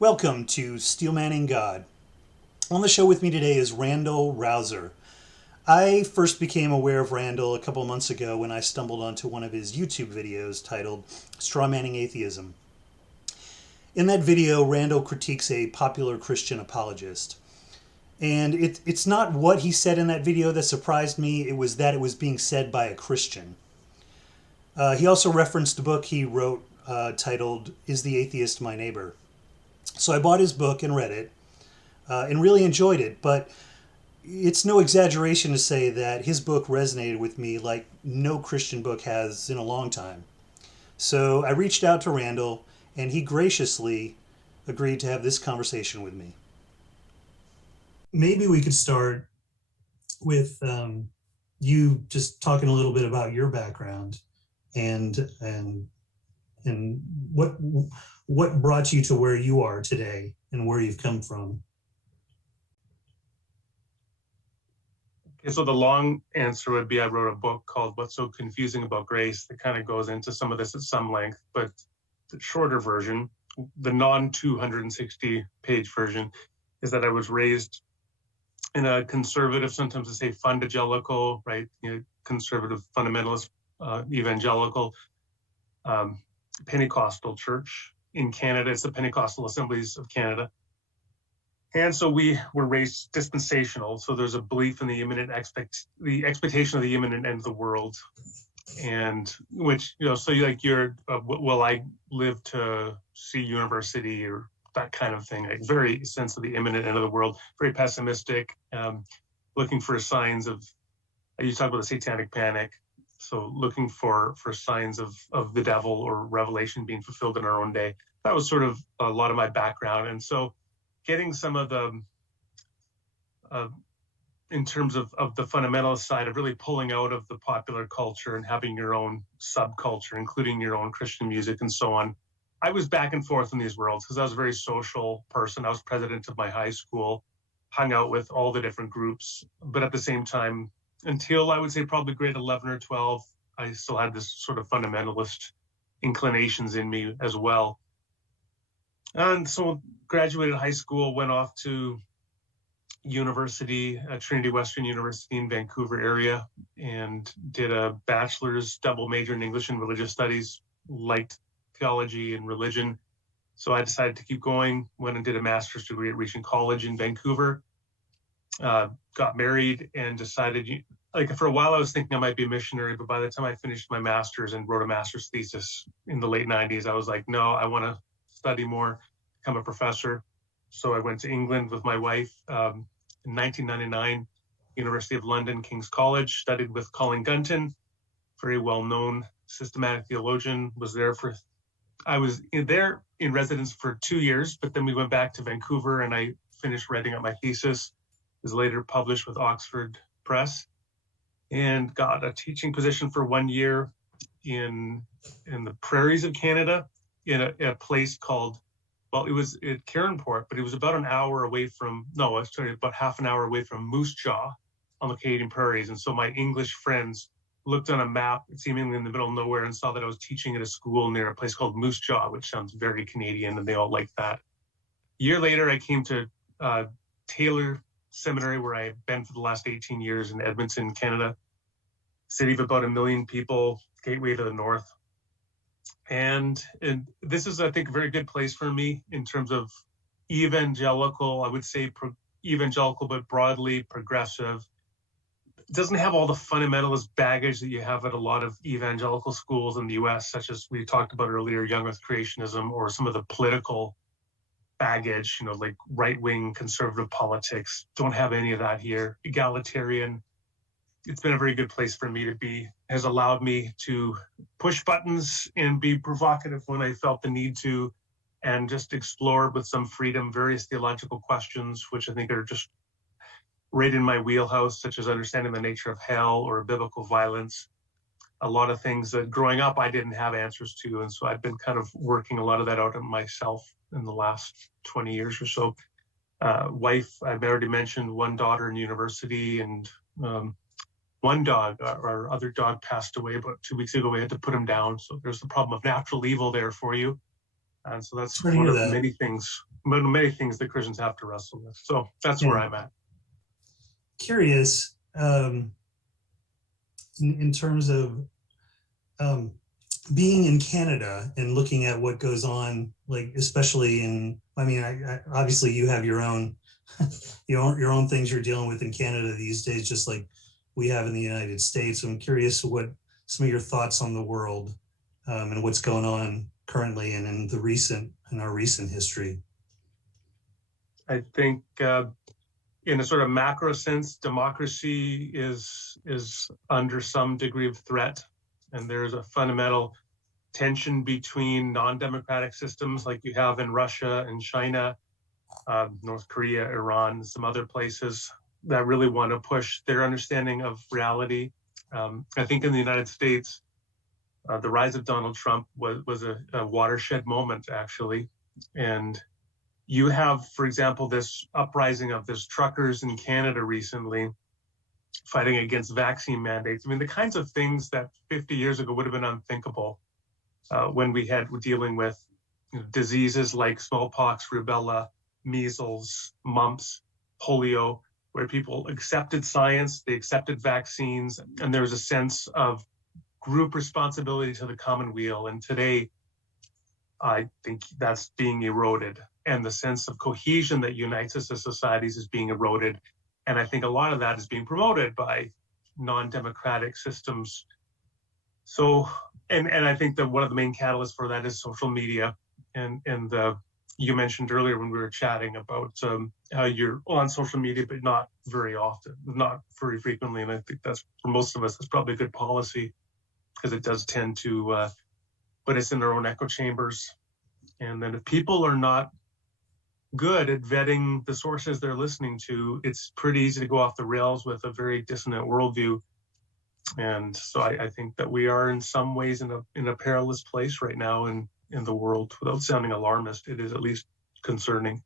Welcome to Strawmanning God. On the show with me today is Randal Rauser. I first became aware of Randal a couple months ago when I stumbled onto one of his YouTube videos titled Strawmanning Atheism. In that video, Randal critiques a popular Christian apologist. And it's not what he said in that video that surprised me, it was that it was being said by a Christian. He also referenced a book he wrote titled Is the Atheist My Neighbor? So I bought his book and read it and really enjoyed it. But it's no exaggeration to say that his book resonated with me like no Christian book has in a long time. So I reached out to Randal, and he graciously agreed to have this conversation with me. Maybe we could start with you just talking a little bit about your background and what brought you to where you are today and where you've come from. Okay, so the long answer would be I wrote a book called What's So Confusing About Grace that kind of goes into some of this at some length, but the shorter version, the non-260 page version, is that I was raised in a conservative, sometimes they say fundagelical, right? Conservative fundamentalist evangelical Pentecostal church in Canada. It's the Pentecostal Assemblies of Canada. And so we were raised dispensational. So there's a belief in the expectation of the imminent end of the world. And which, so will I live to see university or that kind of thing, like very sense of the imminent end of the world, very pessimistic, looking for signs of, you talk about the satanic panic. So looking for signs of the devil or revelation being fulfilled in our own day. That was sort of a lot of my background. And so getting some of the, in terms of the fundamentalist side of really pulling out of the popular culture and having your own subculture, including your own Christian music and so on. I was back and forth in these worlds because I was a very social person. I was president of my high school, hung out with all the different groups, but at the same time, until I would say probably grade 11 or 12, I still had this sort of fundamentalist inclinations in me as well. And so graduated high school, went off to university, Trinity Western University in Vancouver area, and did a bachelor's double major in English and religious studies, liked theology and religion. So I decided to keep going, went and did a master's degree at Regent College in Vancouver, got married and decided, like for a while I was thinking I might be a missionary, but by the time I finished my master's and wrote a master's thesis in the late 90s, I was like, no, I want to study more, become a professor. So I went to England with my wife in 1999, University of London, King's College, studied with Colin Gunton, very well-known systematic theologian, I was there in residence for 2 years, but then we went back to Vancouver and I finished writing up my thesis. It was later published with Oxford Press and got a teaching position for 1 year in the prairies of Canada in a place called, well, it was at Cairnport, but it was about about half an hour away from Moose Jaw on the Canadian prairies. And so my English friends looked on a map, seemingly in the middle of nowhere, and saw that I was teaching at a school near a place called Moose Jaw, which sounds very Canadian, and they all liked that. A year later, I came to Taylor Seminary, where I've been for the last 18 years in Edmonton, Canada, city of about 1 million people, gateway to the north. And this is, I think, a very good place for me in terms of evangelical, I would say evangelical, but broadly progressive. It doesn't have all the fundamentalist baggage that you have at a lot of evangelical schools in the US, such as we talked about earlier, Young Earth Creationism, or some of the political baggage, like right-wing conservative politics. Don't have any of that here. Egalitarian. It's been a very good place for me to be, has allowed me to push buttons and be provocative when I felt the need to, and just explore with some freedom various theological questions, which I think are just right in my wheelhouse, such as understanding the nature of hell or biblical violence. A lot of things that growing up I didn't have answers to, and so I've been kind of working a lot of that out on myself in the last 20 years or so. Wife, I've already mentioned, one daughter in university, and one dog, our other dog passed away about 2 weeks ago. We had to put him down. So there's the problem of natural evil there for you. And so that's one of many things many things that Christians have to wrestle with. So that's where I'm at. Curious, in terms of being in Canada and looking at what goes on, like especially in, I mean, I obviously you have your own your own things you're dealing with in Canada these days, just like we have in the United States. I'm curious what some of your thoughts on the world and what's going on currently and in our recent history. I think in a sort of macro sense, democracy is under some degree of threat, and there's a fundamental tension between non-democratic systems like you have in Russia and China, North Korea, Iran, some other places that really want to push their understanding of reality. I think in the United States, the rise of Donald Trump was a watershed moment, actually. And you have, for example, this uprising of this truckers in Canada recently fighting against vaccine mandates. I mean, the kinds of things that 50 years ago would have been unthinkable when we were dealing with diseases like smallpox, rubella, measles, mumps, polio, where people accepted science, they accepted vaccines, and there was a sense of group responsibility to the common weal. And today, I think that's being eroded, and the sense of cohesion that unites us as societies is being eroded. And I think a lot of that is being promoted by non-democratic systems. So, and I think that one of the main catalysts for that is social media. And you mentioned earlier when we were chatting about how you're on social media, but not very often, not very frequently. And I think that's, for most of us, that's probably a good policy, because it does tend to put us in our own echo chambers. And then if people are not good at vetting the sources they're listening to, it's pretty easy to go off the rails with a very dissonant worldview. And so I think that we are in some ways in a perilous place right now in the world. Without sounding alarmist, it is at least concerning.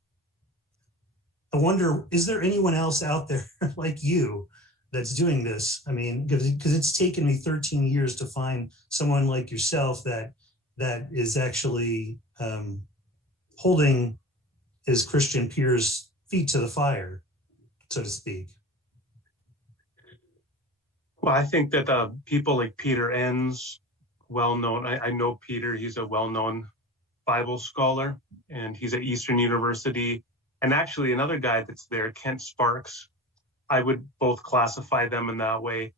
I wonder, is there anyone else out there like you that's doing this? I mean, because it's taken me 13 years to find someone like yourself that is actually holding his Christian peers' feet to the fire, so to speak. Well, I think that people like Peter Enns, well-known, I know Peter, he's a well-known Bible scholar, and he's at Eastern University. And actually another guy that's there, Kent Sparks, I would both classify them in that way.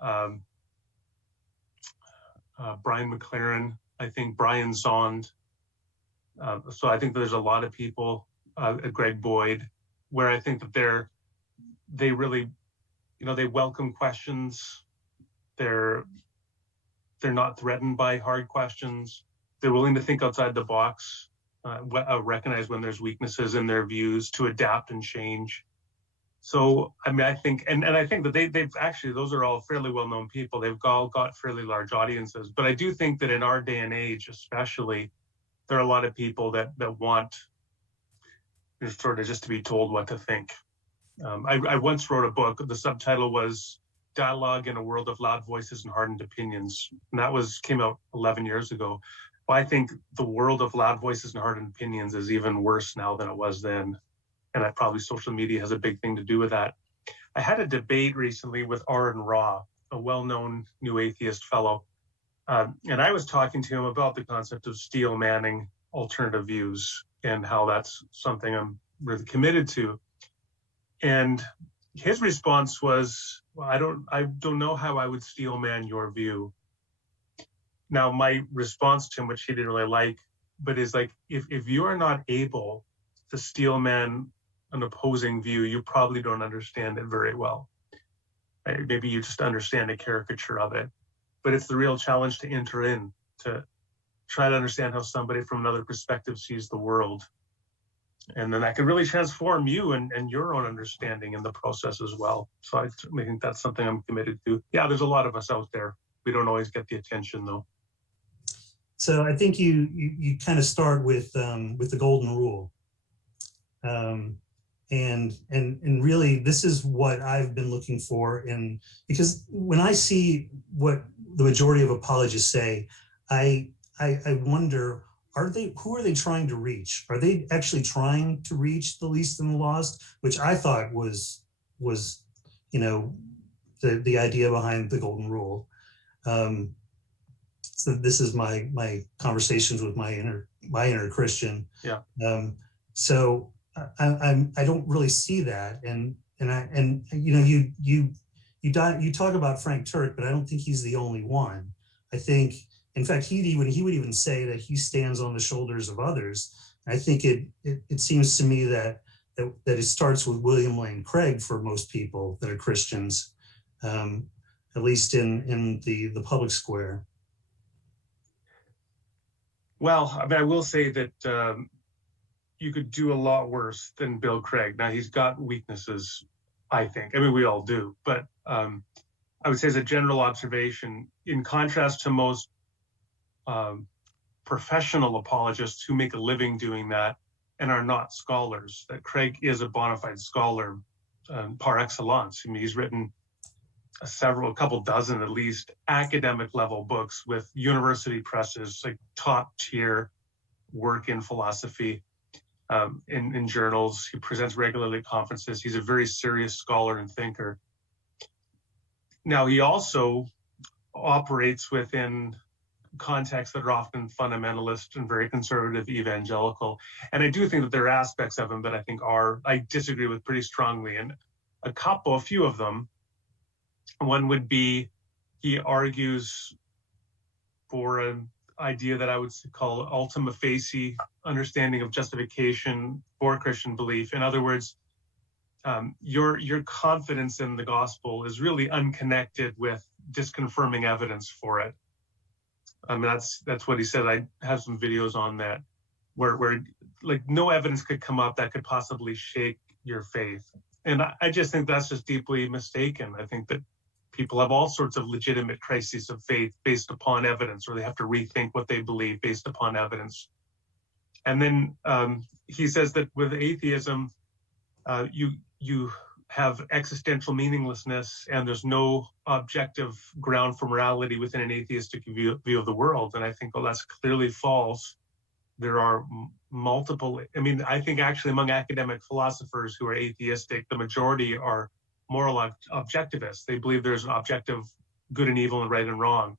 Brian McLaren, I think Brian Zond. So I think there's a lot of people, Greg Boyd, where I think that they really, they welcome questions. They're not threatened by hard questions. They're willing to think outside the box, recognize when there's weaknesses in their views, to adapt and change. So, I mean, I think, and I think that they've actually, those are all fairly well-known people. They've all got fairly large audiences. But I do think that in our day and age, especially, there are a lot of people that want sort of just to be told what to think. I once wrote a book. The subtitle was Dialogue in a World of Loud Voices and Hardened Opinions. And that came out 11 years ago. Well, I think the world of loud voices and hardened opinions is even worse now than it was then. And that probably social media has a big thing to do with that. I had a debate recently with Aaron Ra, a well-known new atheist fellow. And I was talking to him about the concept of steel manning alternative views and how that's something I'm really committed to. And his response was, well, I don't know how I would steel man your view. Now, my response to him, which he didn't really like, but is like, if you are not able to steel man an opposing view, you probably don't understand it very well. Maybe you just understand a caricature of it. But it's the real challenge to enter in, to try to understand how somebody from another perspective sees the world. And then that can really transform you and your own understanding in the process as well. So I certainly think that's something I'm committed to. Yeah, there's a lot of us out there. We don't always get the attention, though. So I think you kind of start with the golden rule. And really, this is what I've been looking for. Because when I see what the majority of apologists say, I wonder, who are they trying to reach? Are they actually trying to reach the least and the lost, which I thought was you know, the idea behind the golden rule. So this is my conversations with my inner Christian. Yeah. So I don't really see that, and you know, you talk about Frank Turk, but I don't think he's the only one. I think, in fact, he would even say that he stands on the shoulders of others. I think it seems to me that it starts with William Lane Craig for most people that are Christians, at least in the public square. Well, I mean, I will say that you could do a lot worse than Bill Craig. Now, he's got weaknesses, I think. I mean, we all do. But I would say, as a general observation, in contrast to most professional apologists who make a living doing that and are not scholars, that Craig is a bona fide scholar par excellence. I mean, he's written a couple dozen at least academic level books with university presses, like top tier work in philosophy, in journals. He presents regularly at conferences. He's a very serious scholar and thinker. Now, he also operates within contexts that are often fundamentalist and very conservative evangelical. And I do think that there are aspects of him that I think I disagree with pretty strongly. And a few of them, one would be, he argues for an idea that I would call ultima facie understanding of justification for Christian belief. In other words, your confidence in the gospel is really unconnected with disconfirming evidence for it. I mean, that's what he said. I have some videos on that where like no evidence could come up that could possibly shake your faith. And I just think that's just deeply mistaken. I think that people have all sorts of legitimate crises of faith based upon evidence, or they have to rethink what they believe based upon evidence. And then he says that with atheism, you have existential meaninglessness, and there's no objective ground for morality within an atheistic view of the world. And I think, well, that's clearly false. There are multiple, I mean, I think actually among academic philosophers who are atheistic, the majority are moral objectivists. They believe there's an objective good and evil and right and wrong.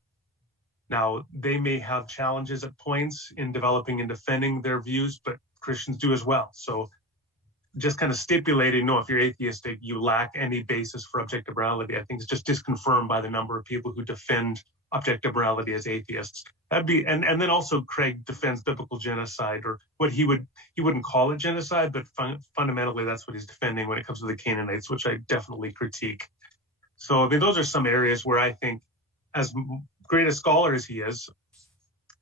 Now, they may have challenges at points in developing and defending their views, but Christians do as well. So just kind of stipulating, no, if you're atheistic, you lack any basis for objective morality, I think is just disconfirmed by the number of people who defend objective morality as atheists. That'd be, and then also Craig defends biblical genocide, or what he wouldn't call it genocide, but fundamentally that's what he's defending when it comes to the Canaanites, which I definitely critique. So I mean, those are some areas where I think, as great a scholar as he is,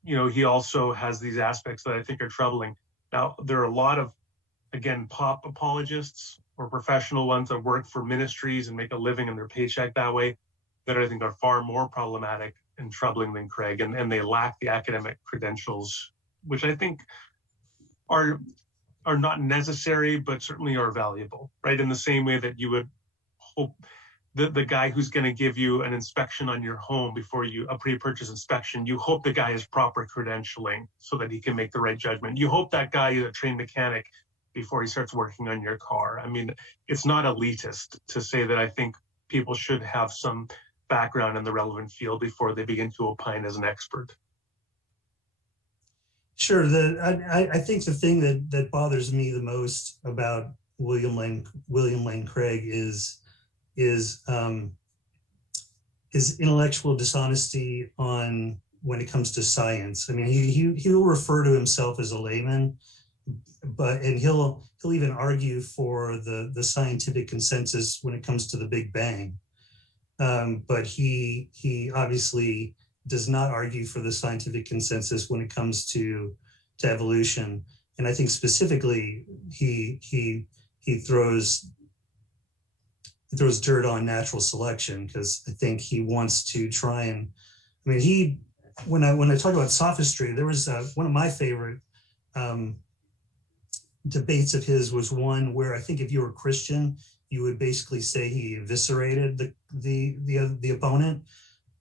you know, he also has these aspects that I think are troubling. Now, there are a lot of, again, pop apologists or professional ones that work for ministries and make a living in their paycheck that way, that I think are far more problematic and troubling than Craig, and they lack the academic credentials, which I think are not necessary, but certainly are valuable, right? In the same way that you would hope the guy who's going to give you an inspection on your home before a pre-purchase inspection, you hope the guy has proper credentialing so that he can make the right judgment. You hope that guy is a trained mechanic before he starts working on your car. I mean, it's not elitist to say that I think people should have some background in the relevant field before they begin to opine as an expert. Sure. I think the thing that bothers me the most about William Lane Craig is his intellectual dishonesty on when it comes to science. I mean, he'll refer to himself as a layman, and he'll even argue for the scientific consensus when it comes to the Big Bang. But he obviously does not argue for the scientific consensus when it comes to evolution. And I think specifically he throws dirt on natural selection, because I think he wants to try and, I mean, when I talk about sophistry, there was one of my favorite debates of his was one where I think if you were Christian, you would basically say he eviscerated the opponent.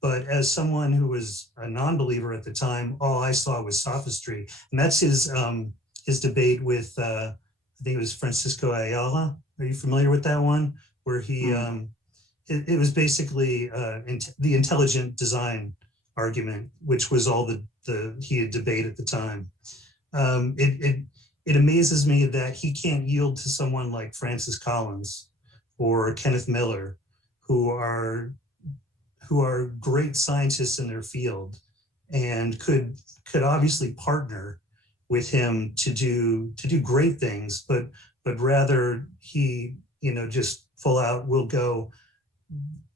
But as someone who was a non-believer at the time, all I saw was sophistry. And that's his debate with, I think it was Francisco Ayala. Are you familiar with that one? Where he, it was basically the intelligent design argument, which was all the heated debate at the time. It amazes me that he can't yield to someone like Francis Collins or Kenneth Miller, who are great scientists in their field and could obviously partner with him to do great things, but rather he, just full out will go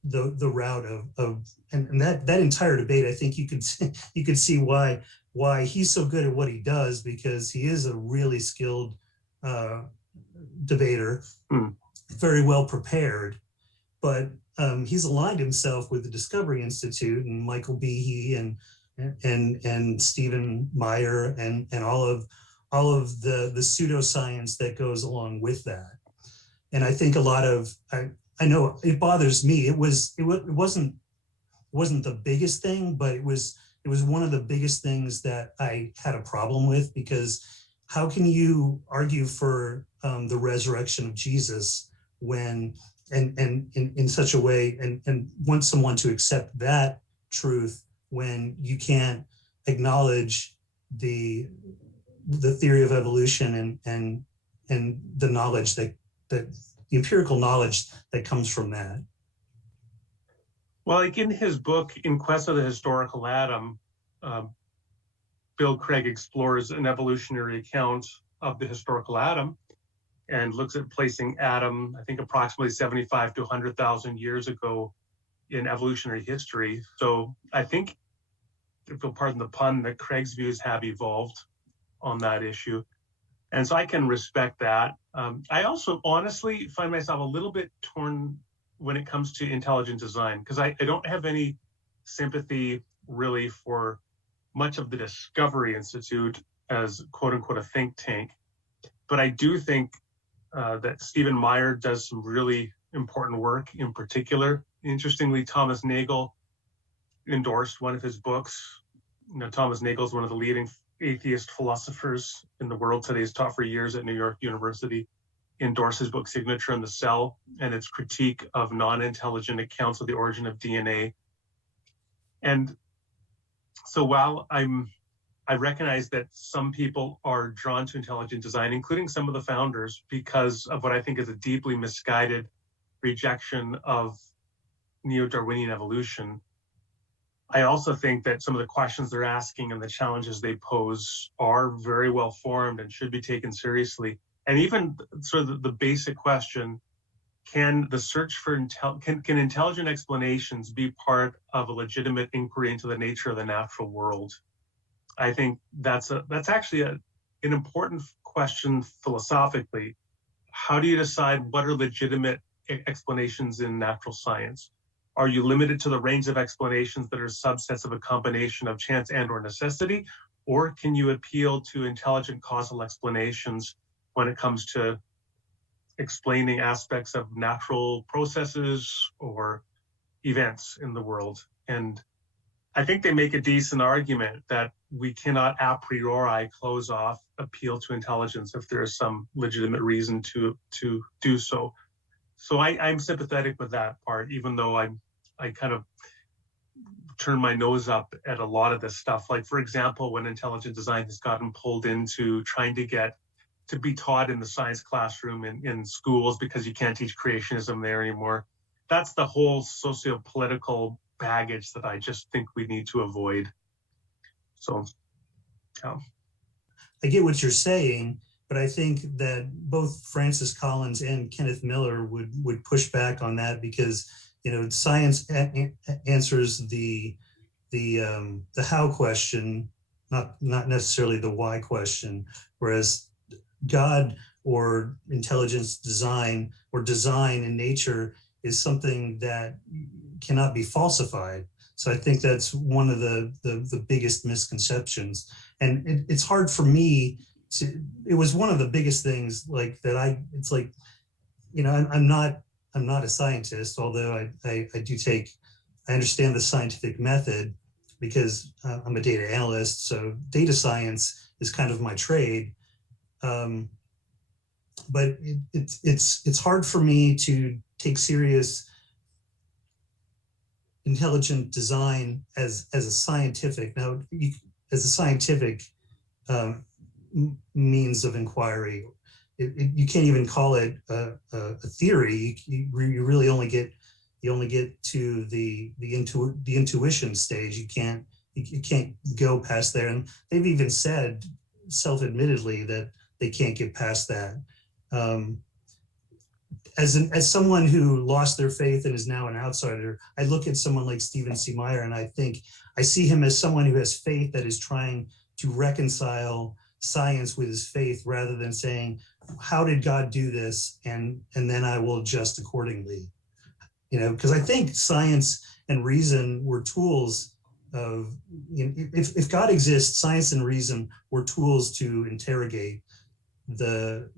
the route of and that entire debate. I think you could see why he's so good at what he does, because he is a really skilled debater, very well prepared, but he's aligned himself with the Discovery Institute and Michael Behe and Stephen Meyer and all of the pseudoscience that goes along with that. And I think a lot of I know it bothers me. It wasn't the biggest thing, but it was one of the biggest things that I had a problem with, because how can you argue for the resurrection of Jesus when and in such a way and want someone to accept that truth when you can't acknowledge the theory of evolution and the knowledge that the empirical knowledge that comes from that? Well, like in his book, In Quest of the Historical Atom, Bill Craig explores an evolutionary account of the historical atom and looks at placing atom, I think approximately 75 to 100,000 years ago in evolutionary history. So I think, if you'll pardon the pun, that Craig's views have evolved on that issue. And so I can respect that. I also honestly find myself a little bit torn when it comes to intelligent design, because I don't have any sympathy really for much of the Discovery Institute as quote unquote a think tank. But I do think that Stephen Meyer does some really important work. In particular, interestingly, Thomas Nagel endorsed one of his books. Thomas Nagel is one of the leading atheist philosophers in the world today. He's taught for years at New York University. Endorsed his book Signature in the Cell and its critique of non-intelligent accounts of the origin of DNA. And so while I recognize that some people are drawn to intelligent design, including some of the founders, because of what I think is a deeply misguided rejection of neo-Darwinian evolution, I also think that some of the questions they're asking and the challenges they pose are very well formed and should be taken seriously. And even sort of the basic question, can the search for can intelligent explanations be part of a legitimate inquiry into the nature of the natural world? I think that's actually an important question philosophically. How do you decide what are legitimate explanations in natural science? Are you limited to the range of explanations that are subsets of a combination of chance and or necessity? Or can you appeal to intelligent causal explanations when it comes to explaining aspects of natural processes or events in the world? And I think they make a decent argument that we cannot a priori close off appeal to intelligence if there is some legitimate reason to do so. So I'm sympathetic with that part, even though I kind of turn my nose up at a lot of this stuff. Like, for example, when intelligent design has gotten pulled into trying to get to be taught in the science classroom in schools because you can't teach creationism there anymore. That's the whole socio-political baggage that I just think we need to avoid. So, yeah. I get what you're saying, but I think that both Francis Collins and Kenneth Miller would push back on that, because science answers the how question, not necessarily the why question, whereas God or intelligence design or design in nature is something that cannot be falsified. So I think that's one of the biggest misconceptions. And it's hard for me it was one of the biggest things like that it's like, I'm not a scientist, although I I understand the scientific method because I'm a data analyst, so data science is kind of my trade. But it's hard for me to take serious intelligent design as a scientific as a scientific means of inquiry. You can't even call it a theory. You really only get to the intuition stage. You can't go past there. And they've even said self-admittedly that they can't get past that. As someone who lost their faith and is now an outsider, I look at someone like Stephen C. Meyer and I see him as someone who has faith that is trying to reconcile science with his faith rather than saying, how did God do this? And then I will adjust accordingly. Because I think science and reason were tools of, if God exists, science and reason were tools to interrogate the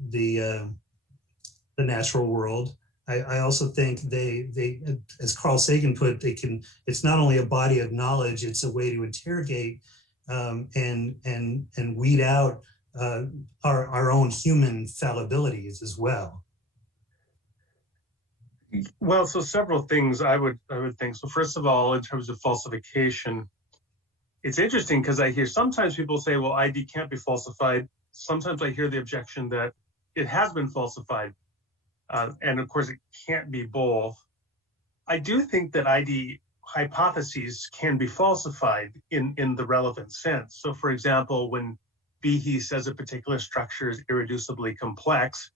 natural world. I also think they, as Carl Sagan put, it's not only a body of knowledge, it's a way to interrogate and weed out our own human fallibilities as well. Well, so several things I would think. So first of all, in terms of falsification, it's interesting because I hear sometimes people say, well, ID can't be falsified. Sometimes I hear the objection that it has been falsified. And of course, it can't be both. I do think that ID hypotheses can be falsified in the relevant sense. So for example, when Behe says a particular structure is irreducibly complex,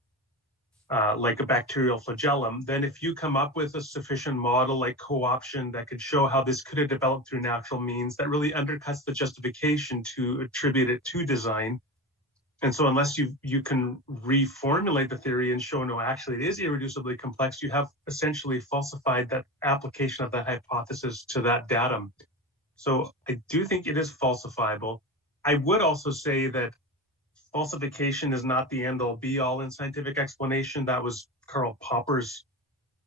like a bacterial flagellum, then if you come up with a sufficient model like co-option that could show how this could have developed through natural means, that really undercuts the justification to attribute it to design. And so unless you can reformulate the theory and show, no, actually it is irreducibly complex, you have essentially falsified that application of that hypothesis to that datum. So I do think it is falsifiable. I would also say that falsification is not the end-all be-all in scientific explanation. That was Karl Popper's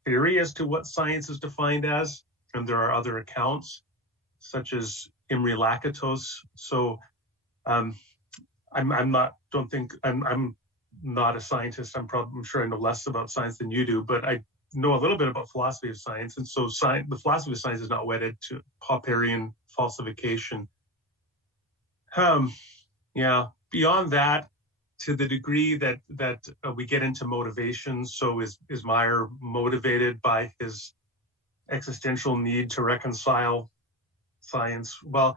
theory as to what science is defined as, and there are other accounts, such as Imre Lakatos. So I'm not a scientist. I'm sure I know less about science than you do, but I know a little bit about philosophy of science, and so the philosophy of science is not wedded to Popperian falsification. Beyond that, to the degree that we get into motivations, so is Meyer motivated by his existential need to reconcile science? Well,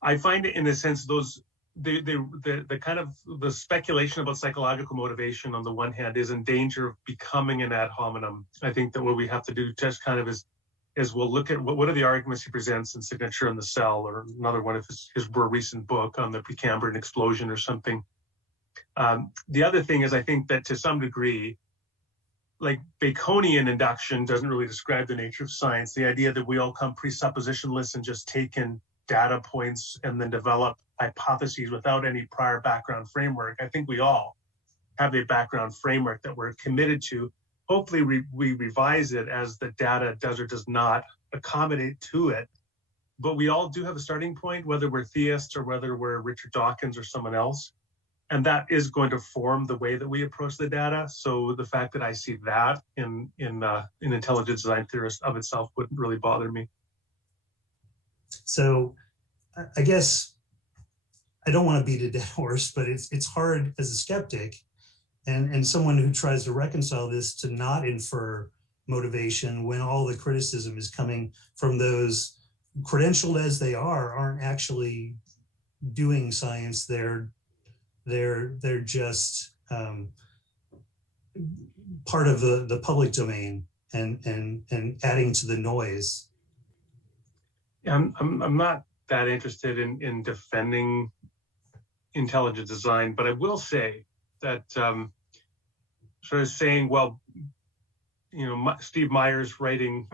I find it in a sense the kind of the speculation about psychological motivation on the one hand is in danger of becoming an ad hominem. I think that what we have to do just kind of is we'll look at what are the arguments he presents in Signature in the Cell, or another one of his more recent book on the Precambrian explosion or something. The other thing is, I think that to some degree, like Baconian induction doesn't really describe the nature of science. The idea that we all come presuppositionless and just take in data points and then develop hypotheses without any prior background framework. I think we all have a background framework that we're committed to. Hopefully we revise it as the data does or does not accommodate to it. But we all do have a starting point, whether we're theists or whether we're Richard Dawkins or someone else. And that is going to form the way that we approach the data. So the fact that I see that in intelligent design theorists of itself wouldn't really bother me. So I guess I don't want to beat a dead horse, but it's hard as a skeptic and someone who tries to reconcile this to not infer motivation when all the criticism is coming from those credentialed as they aren't actually doing science. They're just part of the public domain and adding to the noise. Yeah, I'm not that interested in defending intelligent design, but I will say that sort of saying, well, Steve Meyer's writing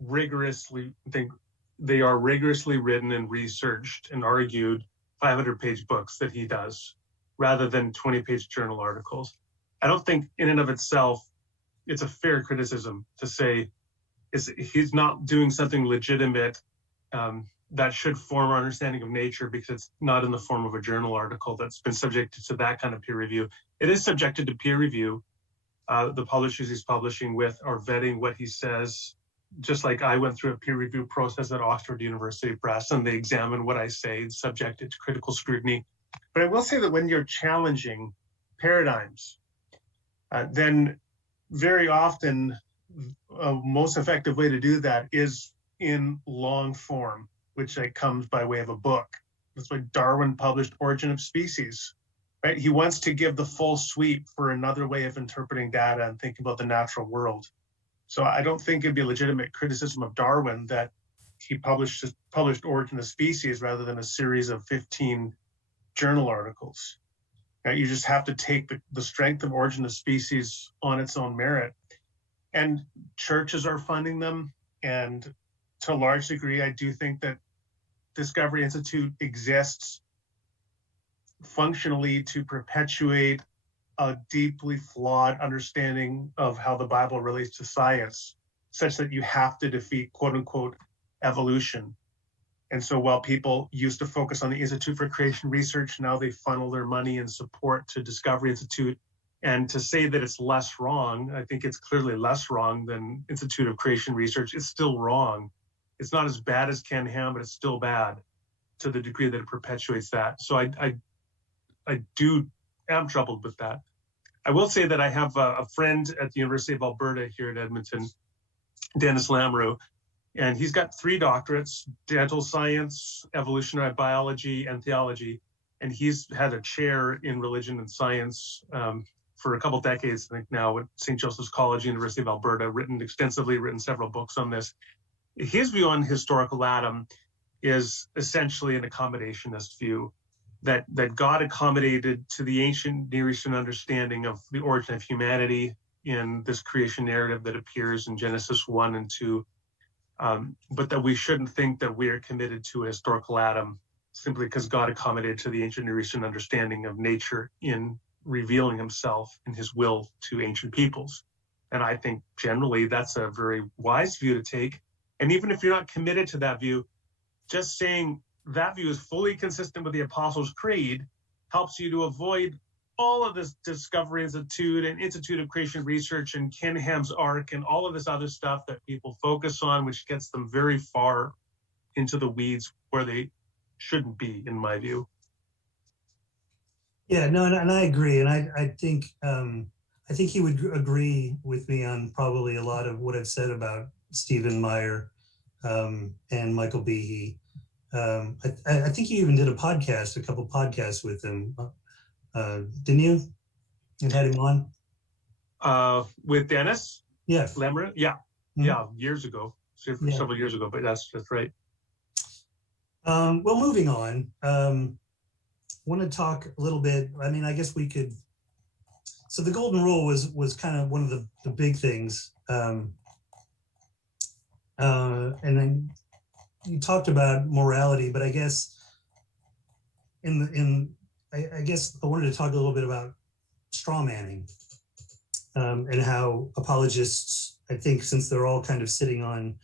rigorously, I think they are rigorously written and researched and argued 500-page books that he does, rather than 20-page journal articles. I don't think in and of itself, it's a fair criticism to say is he's not doing something legitimate that should form our understanding of nature, because it's not in the form of a journal article that's been subjected to that kind of peer review. It is subjected to peer review. The publishers he's publishing with are vetting what he says, just like I went through a peer review process at Oxford University Press, and they examine what I say, subject it to critical scrutiny. But I will say that when you're challenging paradigms, then very often a most effective way to do that is in long form, which comes by way of a book. That's why Darwin published Origin of Species, right? He wants to give the full sweep for another way of interpreting data and thinking about the natural world. So I don't think it'd be a legitimate criticism of Darwin that he published Origin of Species rather than a series of 15 journal articles. Now, you just have to take the strength of Origin of Species on its own merit. And churches are funding them. And to a large degree, I do think that Discovery Institute exists functionally to perpetuate a deeply flawed understanding of how the Bible relates to science, such that you have to defeat, quote unquote, evolution. And so while people used to focus on the Institute for Creation Research, now they funnel their money and support to Discovery Institute. And to say that it's less wrong, I think it's clearly less wrong than Institute of Creation Research. It's still wrong. It's not as bad as Ken Ham, but it's still bad to the degree that it perpetuates that. So I am troubled with that. I will say that I have a friend at the University of Alberta here in Edmonton, Dennis Lamoureux, and he's got 3 doctorates: dental science, evolutionary biology, and theology. And he's had a chair in religion and science for a couple decades, I think now, at St. Joseph's College, University of Alberta, written several books on this. His view on historical Adam is essentially an accommodationist view, that God accommodated to the ancient Near Eastern understanding of the origin of humanity in this creation narrative that appears in Genesis 1 and 2, but that we shouldn't think that we are committed to a historical Adam simply because God accommodated to the ancient Near Eastern understanding of nature in revealing himself in his will to ancient peoples. And I think generally that's a very wise view to take. And even if you're not committed to that view, just saying that view is fully consistent with the Apostles' Creed helps you to avoid all of this Discovery Institute and Institute of Creation Research and Ken Ham's Ark and all of this other stuff that people focus on, which gets them very far into the weeds where they shouldn't be, in my view. Yeah, no, and I agree. And I think he would agree with me on probably a lot of what I've said about Stephen Meyer and Michael Behe. I think you even did a couple podcasts with him, didn't you? And had him on? With Dennis? Yeah. Lamoureux? Yeah. Mm-hmm. Yeah, years ago. Several years ago, but that's right. Well, moving on. Want to talk a little bit, I mean, I guess we could, so the golden rule was kind of one of the big things. And then you talked about morality, but I guess I guess I wanted to talk a little bit about strawmanning and how apologists, I think, since they're all kind of sitting on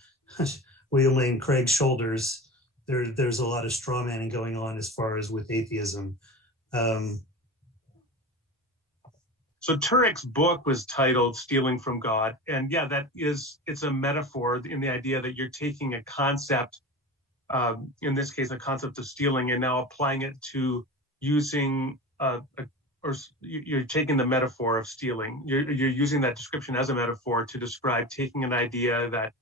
William Lane Craig's shoulders, there's a lot of strawmanning going on as far as with atheism. So Turek's book was titled Stealing from God. And yeah, it's a metaphor in the idea that you're taking a concept, in this case, a concept of stealing, and now applying it to using, you're taking the metaphor of stealing. You're using that description as a metaphor to describe taking an idea that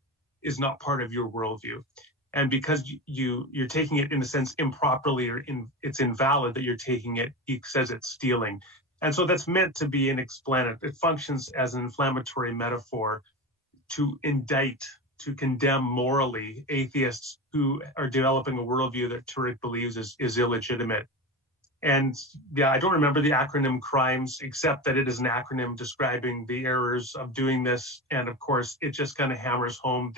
is not part of your worldview. And because you're taking it in a sense improperly, or it's invalid that you're taking it, he says it's stealing. And so that's meant to be an explanatory. It functions as an inflammatory metaphor to indict, to condemn morally atheists who are developing a worldview that Turek believes is illegitimate. And yeah, I don't remember the acronym CRIMES, except that it is an acronym describing the errors of doing this. And of course, it just kind of hammers home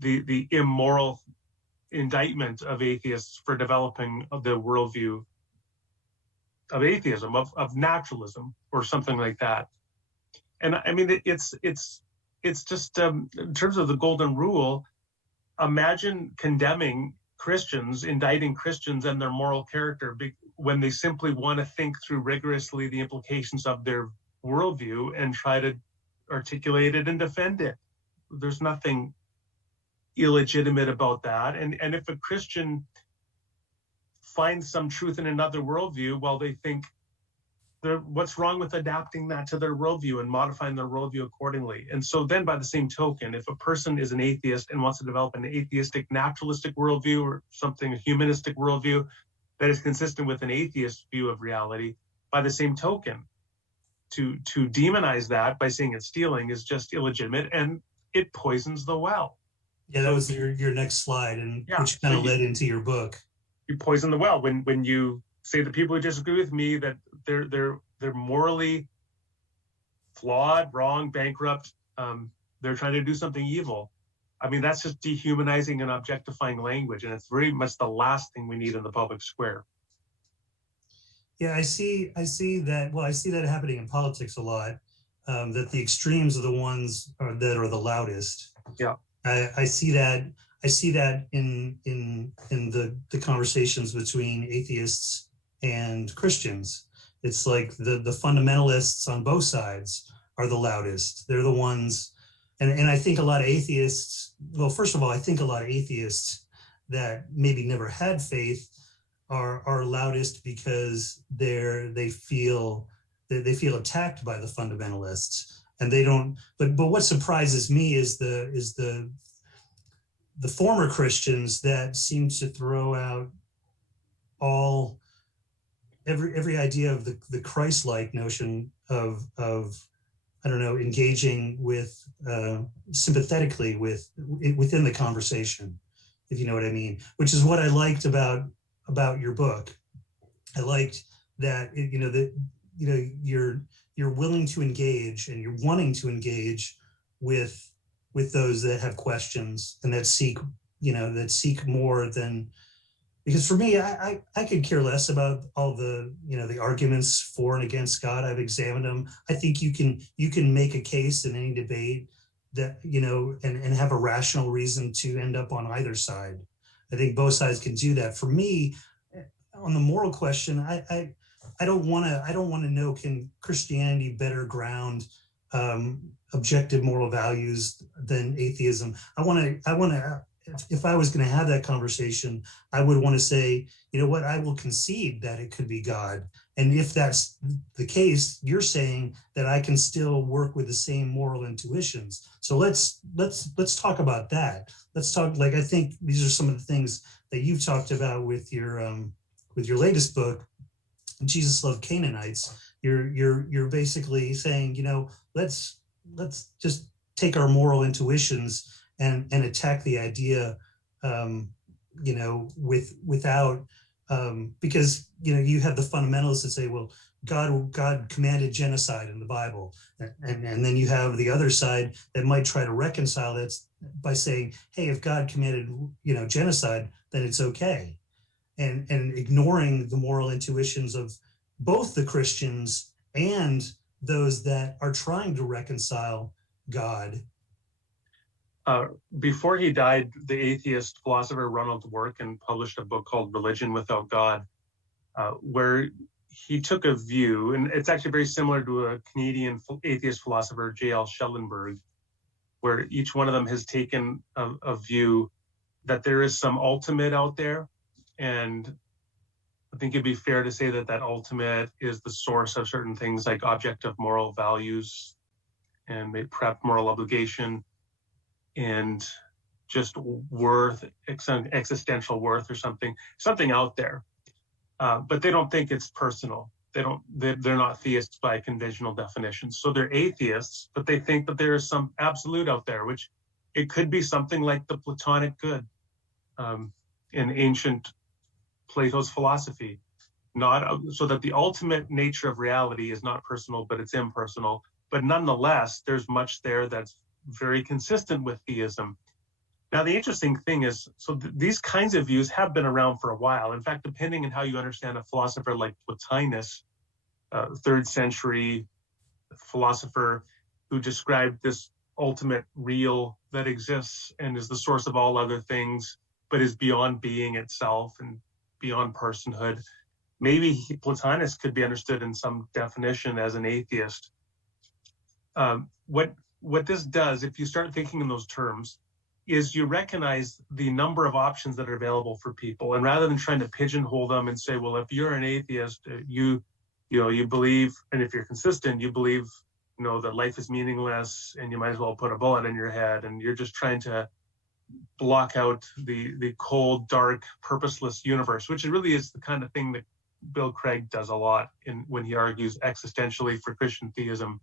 the immoral indictment of atheists for developing the worldview of atheism, of naturalism, or something like that. And I mean, it's it's just in terms of the golden rule, imagine condemning Christians, indicting Christians and their moral character when they simply want to think through rigorously the implications of their worldview and try to articulate it and defend it. There's nothing illegitimate about that. And if a Christian finds some truth in another worldview, well, they think, what's wrong with adapting that to their worldview and modifying their worldview accordingly? And so then by the same token, if a person is an atheist and wants to develop an atheistic naturalistic worldview or something, a humanistic worldview that is consistent with an atheist view of reality, by the same token, to demonize that by saying it's stealing is just illegitimate, and it poisons the well. Yeah, that was your next slide, and which kind of led into your book. You poison the well when you say the people who disagree with me that they're morally flawed, wrong, bankrupt. They're trying to do something evil. I mean, that's just dehumanizing and objectifying language, and it's very much the last thing we need in the public square. Yeah, I see that. Well, I see that happening in politics a lot. That the extremes are the ones that are the loudest. Yeah, I see that. I see that in the conversations between atheists and Christians. It's like the fundamentalists on both sides are the loudest. They're the ones, and I think a lot of atheists, well, first of all, I think a lot of atheists that maybe never had faith are loudest because they feel attacked by the fundamentalists, and they don't. But what surprises me is the former Christians that seem to throw out every idea of the Christ-like notion of I don't know, engaging with sympathetically within the conversation, if you know what I mean. Which is what I liked about your book. I liked that you're willing to engage and you're wanting to engage with those that have questions and that seek more than, because for me, I could care less about all the arguments for and against God. I've examined them. I think you can make a case in any debate that, and have a rational reason to end up on either side. I think both sides can do that. For me, on the moral question, I don't want to know, can Christianity better ground objective moral values than atheism? I want to. If I was going to have that conversation, I would want to say, you know what, I will concede that it could be God. And if that's the case, you're saying that I can still work with the same moral intuitions. So let's talk about that. Let's talk, I think these are some of the things that you've talked about with your latest book, Jesus Loved Canaanites. You're basically saying, let's just take our moral intuitions and attack the idea, without, because, you have the fundamentalists that say, well, God commanded genocide in the Bible. And then you have the other side that might try to reconcile that by saying, hey, if God commanded, genocide, then it's okay. And ignoring the moral intuitions of both the Christians and those that are trying to reconcile God. Before he died, the atheist philosopher Ronald Dworkin published a book called Religion Without God, where he took a view, and it's actually very similar to a Canadian atheist philosopher, J.L. Schellenberg, where each one of them has taken a view that there is some ultimate out there. And I think it'd be fair to say that ultimate is the source of certain things like objective moral values and perhaps moral obligation and just worth, existential worth or something out there. But they don't think it's personal. They're not theists by conventional definitions. So they're atheists, but they think that there is some absolute out there, which it could be something like the Platonic good in ancient Plato's philosophy. So that the ultimate nature of reality is not personal, but it's impersonal. But nonetheless, there's much there that's very consistent with theism. Now, the interesting thing is, these kinds of views have been around for a while. In fact, depending on how you understand a philosopher like Plotinus, 3rd century philosopher who described this ultimate real that exists and is the source of all other things, but is beyond being itself and beyond personhood. Maybe Plotinus could be understood in some definition as an atheist. What this does, if you start thinking in those terms, is you recognize the number of options that are available for people, and rather than trying to pigeonhole them and say, well, if you're an atheist, you believe, and if you're consistent, you believe, that life is meaningless, and you might as well put a bullet in your head, and you're just trying to block out the cold, dark, purposeless universe, which really is the kind of thing that Bill Craig does a lot when he argues existentially for Christian theism.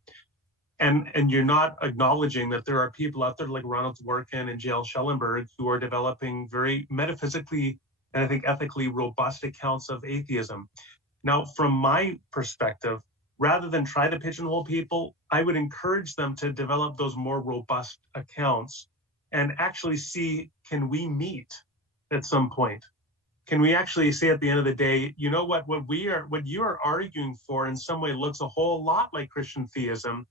And you're not acknowledging that there are people out there like Ronald Dworkin and J.L. Schellenberg who are developing very metaphysically and I think ethically robust accounts of atheism. Now, from my perspective, rather than try to pigeonhole people, I would encourage them to develop those more robust accounts and actually see, can we meet at some point? Can we actually say at the end of the day, you know what you are arguing for in some way looks a whole lot like Christian theism.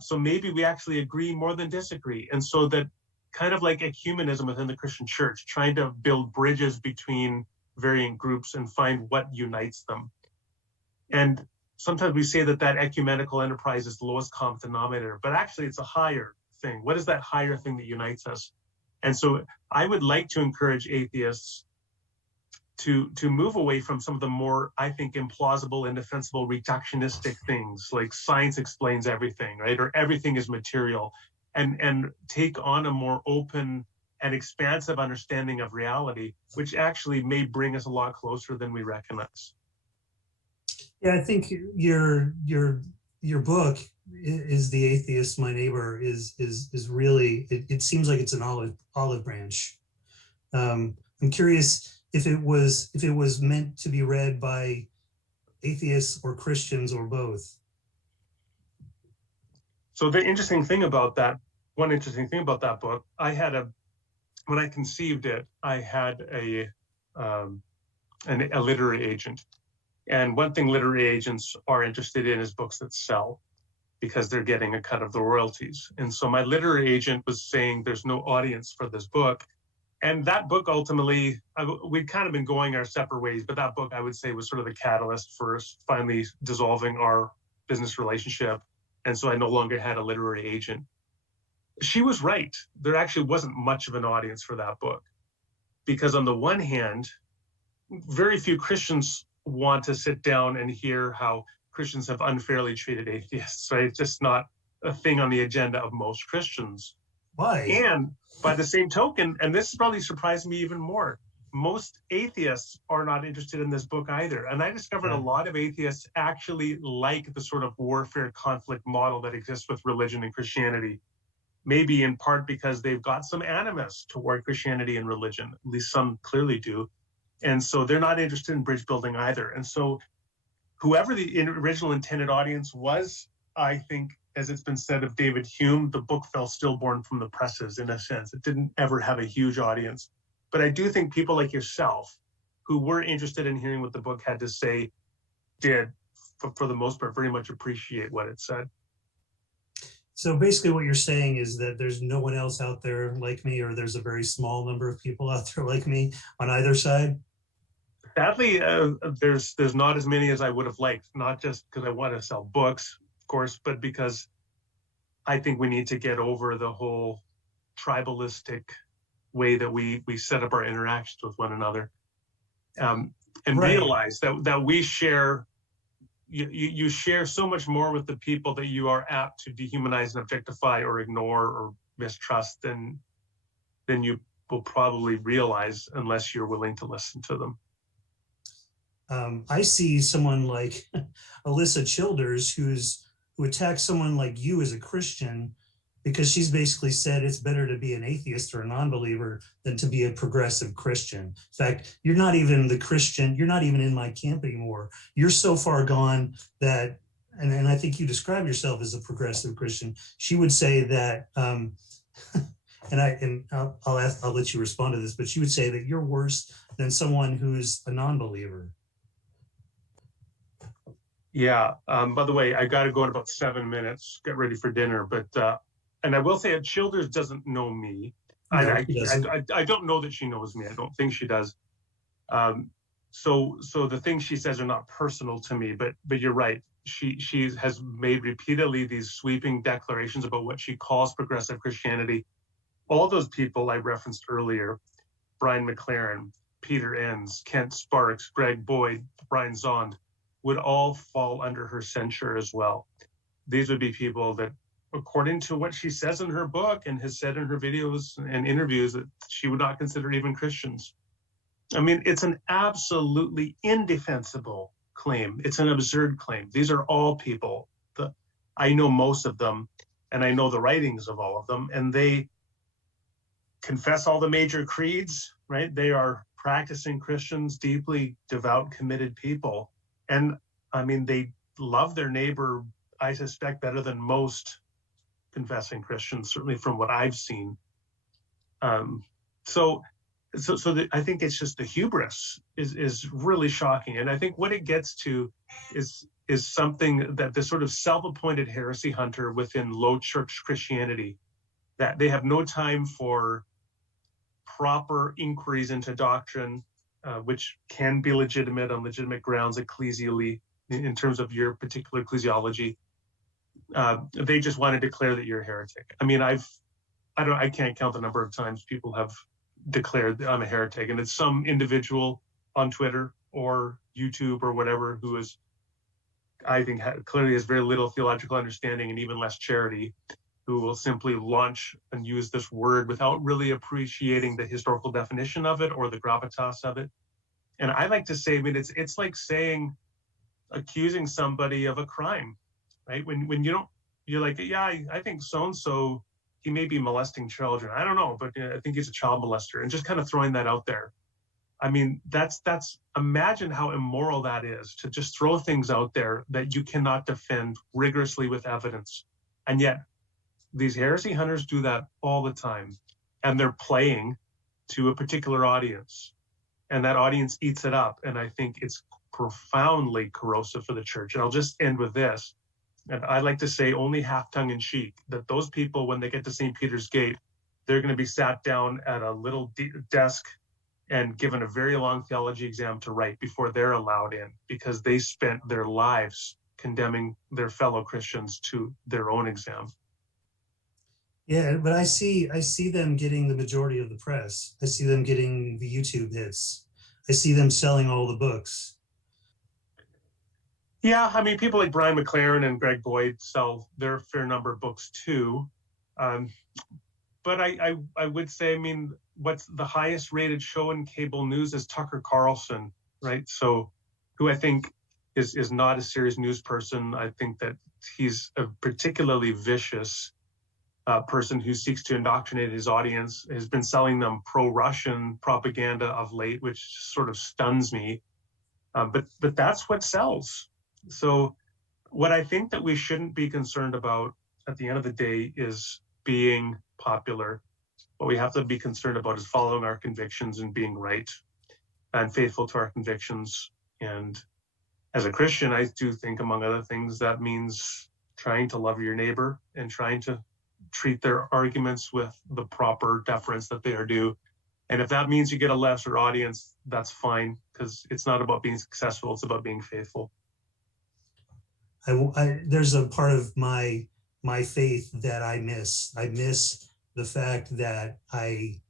So maybe we actually agree more than disagree. And so that kind of like ecumenism within the Christian church, trying to build bridges between varying groups and find what unites them. And sometimes we say that ecumenical enterprise is the lowest common denominator, but actually it's a higher thing. What is that higher thing that unites us? And so I would like to encourage atheists to move away from some of the more, I think, implausible, indefensible, reductionistic things like science explains everything, right? Or everything is material, and take on a more open and expansive understanding of reality, which actually may bring us a lot closer than we recognize. Yeah, I think your book is The Atheist, My Neighbor is really, it seems like it's an olive branch. I'm curious if it was meant to be read by atheists or Christians or both. So one interesting thing about that book, when I conceived it, I had a literary agent. And one thing literary agents are interested in is books that sell, because they're getting a cut of the royalties. And so my literary agent was saying there's no audience for this book. And that book ultimately, we'd kind of been going our separate ways, but that book I would say was sort of the catalyst for us finally dissolving our business relationship. And so I no longer had a literary agent. She was right. There actually wasn't much of an audience for that book, because on the one hand, very few Christians want to sit down and hear how Christians have unfairly treated atheists, right? It's just not a thing on the agenda of most Christians. Why? And by the same token, and this probably surprised me even more, most atheists are not interested in this book either. And I discovered a lot of atheists actually like the sort of warfare conflict model that exists with religion and Christianity, maybe in part because they've got some animus toward Christianity and religion, at least some clearly do. And so they're not interested in bridge building either. And so whoever the original intended audience was, I think, as it's been said of David Hume, the book fell stillborn from the presses in a sense. It didn't ever have a huge audience. But I do think people like yourself, who were interested in hearing what the book had to say, did, for the most part, very much appreciate what it said. So basically what you're saying is that there's no one else out there like me, or there's a very small number of people out there like me on either side? Sadly, there's not as many as I would have liked, not just because I want to sell books, of course, but because I think we need to get over the whole tribalistic way that we set up our interactions with one another, and right. Realize that we share, you share so much more with the people that you are apt to dehumanize and objectify or ignore or mistrust than you will probably realize unless you're willing to listen to them. I see someone like Alyssa Childers who attacks someone like you as a Christian because she's basically said it's better to be an atheist or a non-believer than to be a progressive Christian. In fact, you're not even the Christian, you're not even in my camp anymore. You're so far gone that, and I think you describe yourself as a progressive Christian. She would say that, and I'll let you respond to this, but she would say that you're worse than someone who's a non-believer. Yeah. By the way, I got to go in about 7 minutes, get ready for dinner. But and I will say that Childers doesn't know me. No, he doesn't. I don't know that she knows me. I don't think she does. So the things she says are not personal to me, but you're right. She has made repeatedly these sweeping declarations about what she calls progressive Christianity. All those people I referenced earlier, Brian McLaren, Peter Enns, Kent Sparks, Greg Boyd, Brian Zond, would all fall under her censure as well. These would be people that, according to what she says in her book and has said in her videos and interviews, that she would not consider even Christians. I mean, it's an absolutely indefensible claim. It's an absurd claim. These are all people that I know most of them, and I know the writings of all of them, and they confess all the major creeds, right? They are practicing Christians, deeply devout, committed people. And I mean, they love their neighbor, I suspect, better than most confessing Christians, certainly from what I've seen. So I think it's just the hubris is really shocking. And I think what it gets to is something that the sort of self-appointed heresy hunter within low church Christianity, that they have no time for proper inquiries into doctrine, which can be legitimate on legitimate grounds ecclesially in terms of your particular ecclesiology. They just want to declare that you're a heretic. I mean, I can't count the number of times people have declared I'm a heretic, and it's some individual on Twitter or YouTube or whatever who is, I think, clearly has very little theological understanding and even less charity, who will simply launch and use this word without really appreciating the historical definition of it or the gravitas of it. And I like to say, I mean, it's like accusing somebody of a crime, right? When you don't, you're like, yeah, I think so-and-so, he may be molesting children. I don't know, but I think he's a child molester, and just kind of throwing that out there. I mean, that's imagine how immoral that is, to just throw things out there that you cannot defend rigorously with evidence. And yet these heresy hunters do that all the time, and they're playing to a particular audience, and that audience eats it up. And I think it's profoundly corrosive for the church. And I'll just end with this. And I like to say, only half tongue in cheek, that those people, when they get to St. Peter's Gate, they're going to be sat down at a little desk and given a very long theology exam to write before they're allowed in, because they spent their lives condemning their fellow Christians to their own exam. Yeah, but I see them getting the majority of the press. I see them getting the YouTube hits. I see them selling all the books. Yeah, I mean, people like Brian McLaren and Greg Boyd sell their fair number of books too. But I would say, I mean, what's the highest rated show in cable news is Tucker Carlson, right? So, who I think is not a serious news person. I think that he's a particularly vicious person who seeks to indoctrinate his audience, has been selling them pro-Russian propaganda of late, which sort of stuns me. But that's what sells. So what I think that we shouldn't be concerned about at the end of the day is being popular. What we have to be concerned about is following our convictions and being right and faithful to our convictions. And as a Christian, I do think, among other things, that means trying to love your neighbor and trying to treat their arguments with the proper deference that they are due. And if that means you get a lesser audience, that's fine, because it's not about being successful, it's about being faithful. There's a part of my faith that I miss. I miss the fact that I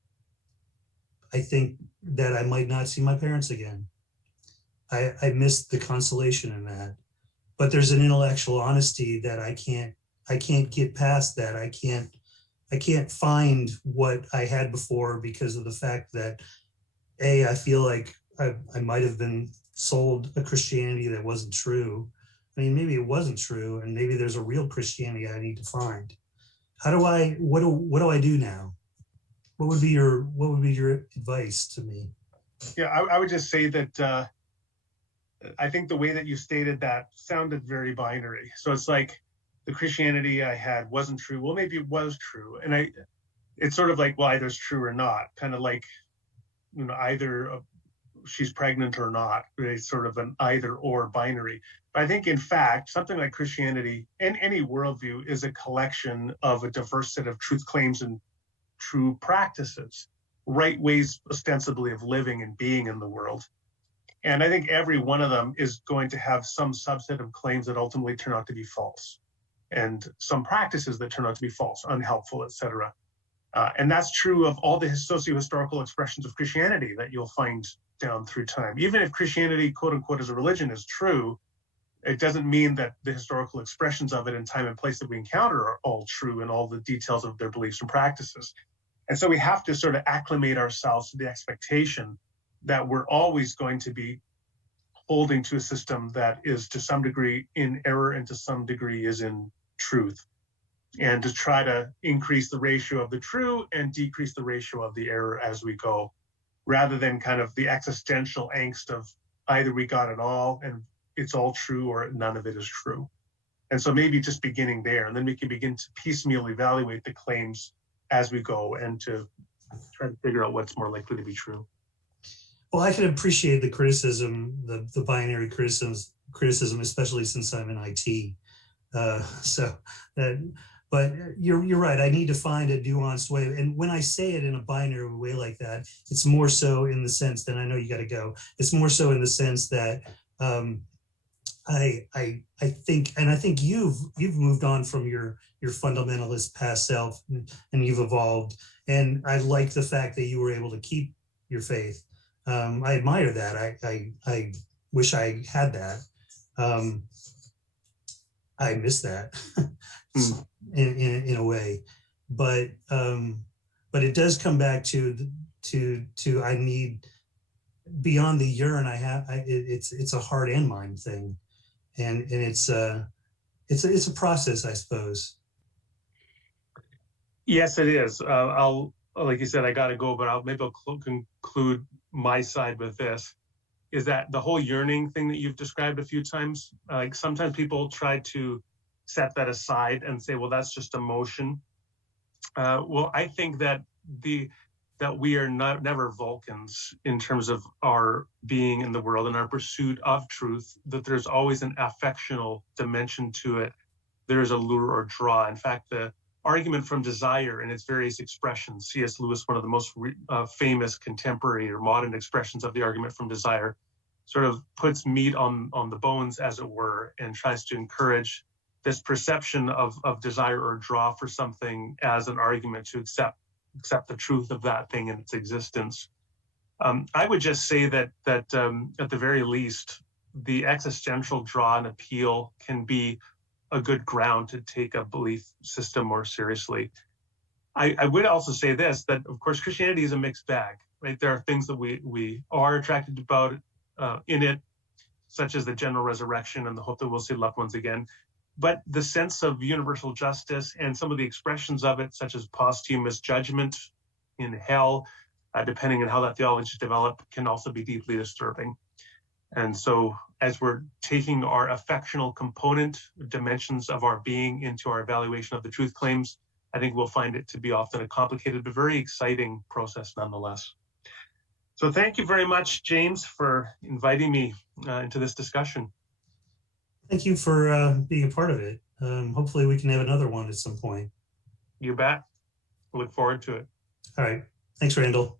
think that I might not see my parents again. I miss the consolation in that. But there's an intellectual honesty that I can't get past that. I can't find what I had before, because of the fact that I feel like I might have been sold a Christianity that wasn't true. I mean, maybe it wasn't true, and maybe there's a real Christianity I need to find. What do I do now? What would be your advice to me? Yeah, I would just say that I think the way that you stated that sounded very binary. So it's like the Christianity I had wasn't true. Well, maybe it was true. And it's sort of like, well, either it's true or not, kind of like, either she's pregnant or not. It's sort of an either or binary. But I think, in fact, something like Christianity and any worldview is a collection of a diverse set of truth claims and true practices, right ways ostensibly of living and being in the world. And I think every one of them is going to have some subset of claims that ultimately turn out to be false, and some practices that turn out to be false, unhelpful, etc. And that's true of all the socio-historical expressions of Christianity that you'll find down through time. Even if Christianity, quote unquote, as a religion is true, it doesn't mean that the historical expressions of it in time and place that we encounter are all true in all the details of their beliefs and practices. And so we have to sort of acclimate ourselves to the expectation that we're always going to be holding to a system that is to some degree in error and to some degree is in truth, and to try to increase the ratio of the true and decrease the ratio of the error as we go, rather than kind of the existential angst of either we got it all and it's all true or none of it is true. And so maybe just beginning there, and then we can begin to piecemeal evaluate the claims as we go and to try to figure out what's more likely to be true. Well, I can appreciate the criticism, the binary criticism, especially since I'm in IT. But you're right. I need to find a nuanced way. And when I say it in a binary way like that, it's more so in the sense that I know you got to go. It's more so in the sense that I think, and I think you've moved on from your fundamentalist past self, and you've evolved. And I like the fact that you were able to keep your faith. I admire that. I wish I had that. I miss that in a way, but it does come back to I need, beyond the urine I have. It's a heart and mind thing, and it's a process, I suppose. Yes, it is. I'll, like you said, I got to go, but I'll conclude my side with this, is that the whole yearning thing that you've described a few times, like sometimes people try to set that aside and say, well, that's just emotion. Well, I think that we are never Vulcans in terms of our being in the world and our pursuit of truth, that there's always an affectional dimension to it. There is a lure or draw. In fact, the argument from desire and its various expressions, C.S. Lewis, one of the most famous contemporary or modern expressions of the argument from desire, sort of puts meat on the bones, as it were, and tries to encourage this perception of desire or draw for something as an argument to accept the truth of that thing in its existence. I would just say that at the very least, the existential draw and appeal can be a good ground to take a belief system more seriously. I would also say this, that of course Christianity is a mixed bag, right? There are things that we are attracted about in it, such as the general resurrection and the hope that we'll see loved ones again. But the sense of universal justice and some of the expressions of it, such as posthumous judgment in hell, depending on how that theology is developed, can also be deeply disturbing. And so as we're taking our affectional component dimensions of our being into our evaluation of the truth claims, I think we'll find it to be often a complicated but very exciting process nonetheless. So thank you very much, James, for inviting me into this discussion. Thank you for being a part of it. Hopefully we can have another one at some point. You bet. Look forward to it. All right. Thanks, Randall.